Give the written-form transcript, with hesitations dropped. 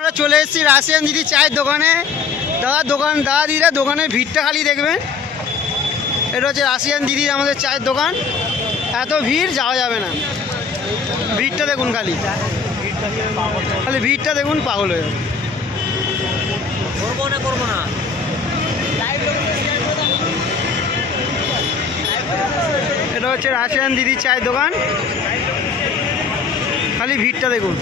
আমরা চলে এসেছি রাশিয়ান দিদি চায়ের দোকানে। দাদা দিদিরা দোকানের ভিড়টা খালি দেখবেন। এটা হচ্ছে রাশিয়ান দিদি আমাদের চায়ের দোকান। এত ভিড় যাওয়া যাবে না। ভিড়টা দেখুন খালি ভিড়টা দেখুন, পাগল হয়ে যাবে। করবো না এটা হচ্ছে রাশিয়ান দিদি চায়ের দোকান, খালি ভিড়টা দেখুন।